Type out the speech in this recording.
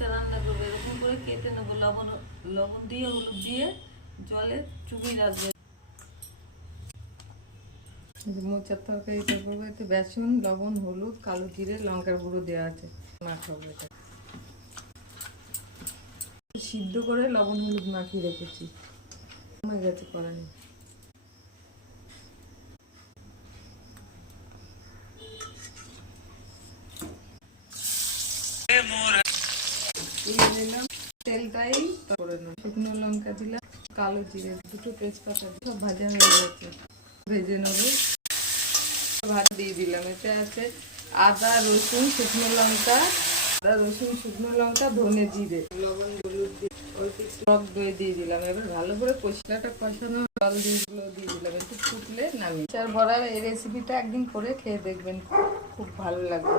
মোচা রান্না করবো, এরকম করে কেটে নেবো, লবণ লবণ দিয়ে হলুদ দিয়ে জলে চুবিয়ে রাখবে। মোচার তরকারিটা করবো, একটু বেসন, লবণ, হলুদ, কালো জিরে, লঙ্কার গুঁড়ো দেওয়া আছে, মাখাবো। এটা সিদ্ধ করে লবণ হলুদ মাখিয়ে রেখেছি, হয়ে গেছে কড়াই। তেলটাই করে নেব, শুকনো লঙ্কা দিলাম, কালো জিরে, দুটো তেজপাতা, সব ভাজা হয়ে গেছে, ভেজে নেবো। ভাত দিয়ে দিলাম, এতে আছে আদা রসুন শুকনো লঙ্কা, শুকনো লঙ্কা, ধনে জিরে, লবণ, হলুদ দিয়ে অল্প টক দই দিয়ে দিলাম। এবার ভালো করে কষলাটা কষানো, জল দিয়ে দিলাম, একটু ফুটলে নামিয়ে। চার বড়ার এই রেসিপিটা একদিন করে খেয়ে দেখবেন, খুব ভালো লাগবে।